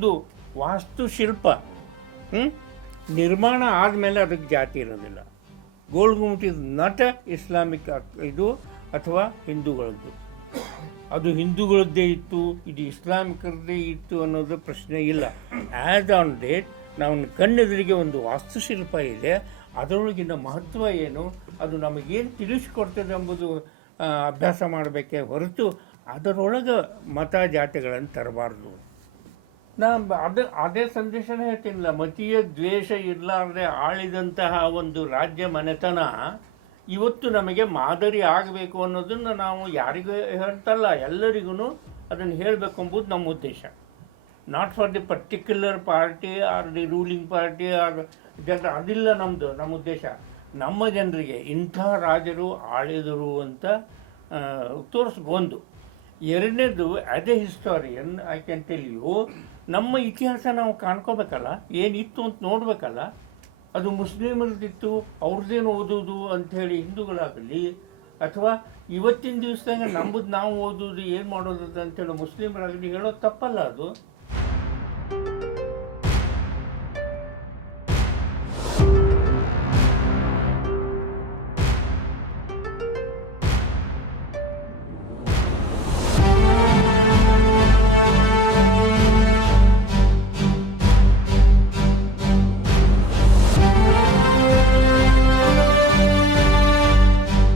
ಒಂದು ವಾಸ್ತುಶಿಲ್ಪ ನಿರ್ಮಾಣ ಆದಮೇಲೆ ಅದಕ್ಕೆ ಜಾತಿ ಇರೋದಿಲ್ಲ. ಗೋಲ್ ಗುಮ್ಮಟ್ ಇಸ್ ನಾಟ್ ಇಸ್ಲಾಮಿಕ್ ಇದು ಅಥವಾ ಹಿಂದೂಗಳದ್ದು. ಅದು ಹಿಂದೂಗಳದ್ದೇ ಇತ್ತು, ಇದು ಇಸ್ಲಾಮಿಕರದ್ದೇ ಇತ್ತು ಅನ್ನೋದು ಪ್ರಶ್ನೆ ಇಲ್ಲ. ಆ್ಯಸ್ ಆನ್ ಡೇಟ್ ನಾವು ಕಣ್ಣೆದುರಿಗೆ ಒಂದು ವಾಸ್ತುಶಿಲ್ಪ ಇದೆ, ಅದರೊಳಗಿನ ಮಹತ್ವ ಏನು, ಅದು ನಮಗೇನು ತಿಳಿಸ್ಕೊಡ್ತದೆ ಎಂಬುದು ಅಭ್ಯಾಸ ಮಾಡಬೇಕೇ ಹೊರತು ಅದರೊಳಗೆ ಮತ ಜಾತಿಗಳನ್ನು ತರಬಾರ್ದು. ಅದೇ ಸಂದೇಶನೇ ಹೇಳ್ತೀನಿಲ್ಲ, ಮತೀಯ ದ್ವೇಷ ಇರಲಾರದೆ ಆಳಿದಂತಹ ಒಂದು ರಾಜ್ಯ ಮನೆತನ ಇವತ್ತು ನಮಗೆ ಮಾದರಿ ಆಗಬೇಕು ಅನ್ನೋದನ್ನು ನಾವು ಯಾರಿಗೂ ಹೇಳ್ತಲ್ಲ, ಎಲ್ಲರಿಗೂ ಅದನ್ನು ಹೇಳಬೇಕು ಎಂಬುದು ನಮ್ಮ ಉದ್ದೇಶ. Not for the particular party or the ruling party or ಅದಿಲ್ಲ ನಮ್ಮ ಉದ್ದೇಶ. ನಮ್ಮ ಜನರಿಗೆ ಇಂಥ ರಾಜರು ಆಳಿದರು ಅಂತ ತೋರಿಸ್ಬೋದು. ಎರಡನೇದು, as a historian I can tell you, ನಮ್ಮ ಇತಿಹಾಸ ನಾವು ಕಾಣ್ಕೋಬೇಕಲ್ಲ, ಏನಿತ್ತು ಅಂತ ನೋಡಬೇಕಲ್ಲ. ಅದು ಮುಸ್ಲಿಮರದಿತ್ತು, ಅವ್ರದ್ದೇನು ಓದೋದು ಅಂಥೇಳಿ ಹಿಂದೂಗಳಾಗಲಿ, ಅಥವಾ ಇವತ್ತಿನ ದಿವಸದಾಗ ನಮ್ಮದು ನಾವು ಓದೋದು ಏನು ಮಾಡೋದು ಅಂತೇಳಿ ಮುಸ್ಲಿಮರಾಗಲಿ ಹೇಳೋದು ತಪ್ಪಲ್ಲ. ಅದು